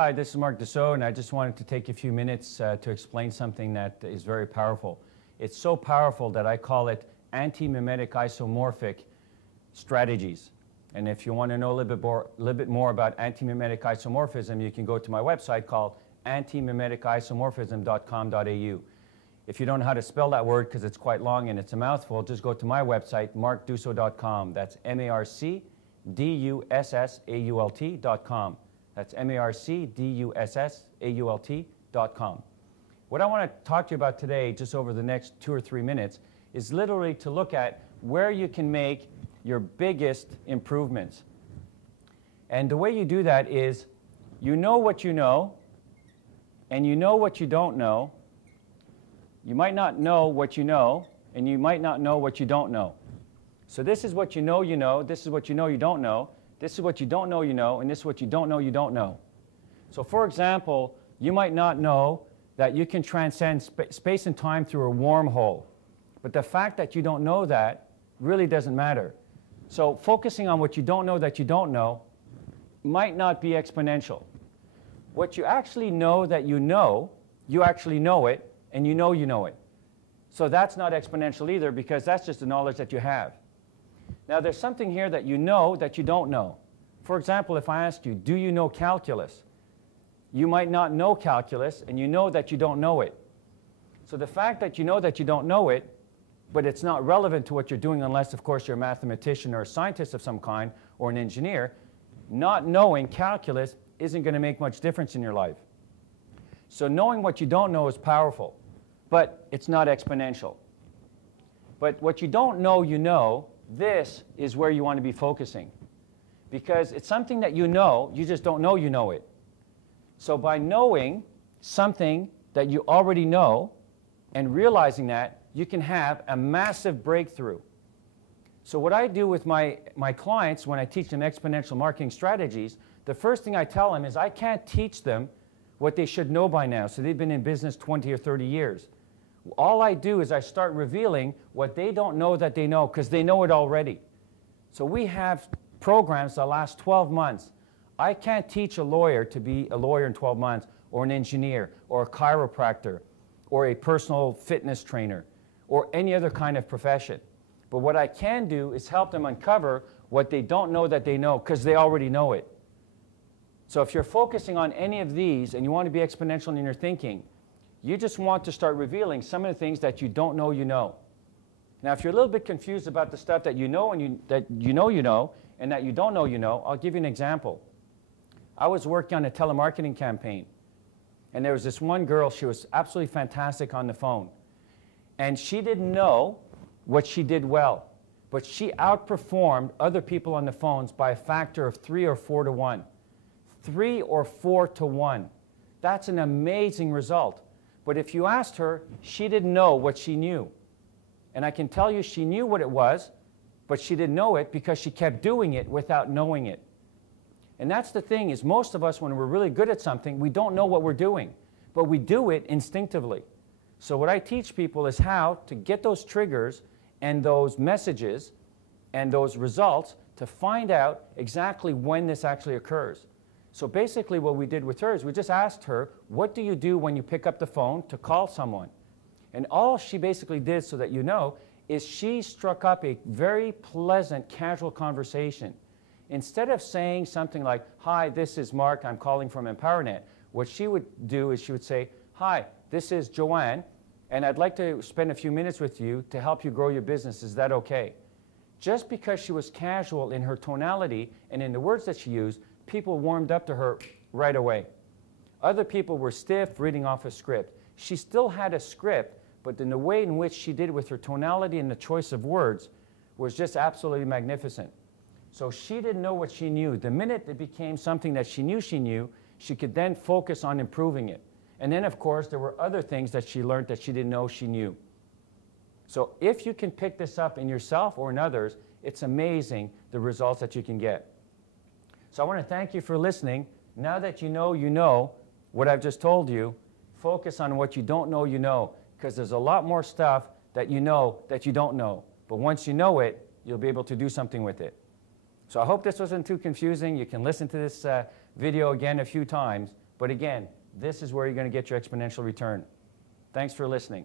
Hi, this is Mark Dussault, and I just wanted to take a few minutes to explain something that is very powerful. It's so powerful that I call it anti-mimetic isomorphic strategies. And if you want to know a little bit more about anti-mimetic isomorphism, you can go to my website called antimimeticisomorphism.com.au. If you don't know how to spell that word because it's quite long and it's a mouthful, just go to my website, markdussault.com. That's MARCDUSSAULT.com. That's MARCDUSSAULT.com. What I want to talk to you about today, just over the next 2 or 3 minutes, is literally to look at where you can make your biggest improvements. And the way you do that is you know what you know, and you know what you don't know. You might not know what you know, and you might not know what you don't know. So this is what you know, this is what you know you don't know, this is what you don't know you know, and this is what you don't know you don't know. So for example, you might not know that you can transcend space and time through a wormhole. But the fact that you don't know that really doesn't matter. So focusing on what you don't know that you don't know might not be exponential. What you actually know that you actually know it, and you know it. So that's not exponential either, because that's just the knowledge that you have. Now there's something here that you know that you don't know. For example, if I ask you, do you know calculus? You might not know calculus, and you know that you don't know it. So the fact that you know that you don't know it, but it's not relevant to what you're doing unless, of course, you're a mathematician or a scientist of some kind or an engineer, not knowing calculus isn't going to make much difference in your life. So knowing what you don't know is powerful, but it's not exponential. But what you don't know you know, this is where you want to be focusing. Because it's something that you know, you just don't know you know it. So by knowing something that you already know and realizing that, you can have a massive breakthrough. So what I do with my clients when I teach them exponential marketing strategies, the first thing I tell them is I can't teach them what they should know by now. So they've been in business 20 or 30 years. All I do is I start revealing what they don't know that they know, because they know it already. So we have programs that last 12 months. I can't teach a lawyer to be a lawyer in 12 months, or an engineer, or a chiropractor, or a personal fitness trainer, or any other kind of profession. But what I can do is help them uncover what they don't know that they know, because they already know it. So if you're focusing on any of these and you want to be exponential in your thinking, you just want to start revealing some of the things that you don't know you know. Now if you're a little bit confused about the stuff that you know and that you know and that you don't know you know, I'll give you an example. I was working on a telemarketing campaign, and there was this one girl, she was absolutely fantastic on the phone. And she didn't know what she did well, but she outperformed other people on the phones by a factor of 3 or 4 to 1. 3 or 4 to 1. That's an amazing result. But if you asked her, she didn't know what she knew. And I can tell you she knew what it was, but she didn't know it because she kept doing it without knowing it. And that's the thing, is most of us, when we're really good at something, we don't know what we're doing, but we do it instinctively. So what I teach people is how to get those triggers and those messages and those results to find out exactly when this actually occurs. So basically what we did with her is we just asked her, what do you do when you pick up the phone to call someone? And all she basically did, so that you know, is she struck up a very pleasant, casual conversation. Instead of saying something like, hi, this is Mark, I'm calling from EmpowerNet, what she would do is she would say, hi, this is Joanne, and I'd like to spend a few minutes with you to help you grow your business. Is that okay? Just because she was casual in her tonality and in the words that she used, people warmed up to her right away. Other people were stiff, reading off a script. She still had a script, but in the way in which she did with her tonality and the choice of words was just absolutely magnificent. So she didn't know what she knew. The minute it became something that she knew, she could then focus on improving it. And then, of course, there were other things that she learned that she didn't know she knew. So if you can pick this up in yourself or in others, it's amazing the results that you can get. So I want to thank you for listening. Now that you know what I've just told you, focus on what you don't know you know, because there's a lot more stuff that you know that you don't know. But once you know it, you'll be able to do something with it. So I hope this wasn't too confusing. You can listen to this video again a few times, But again, this is where you're going to get your exponential return. Thanks for listening.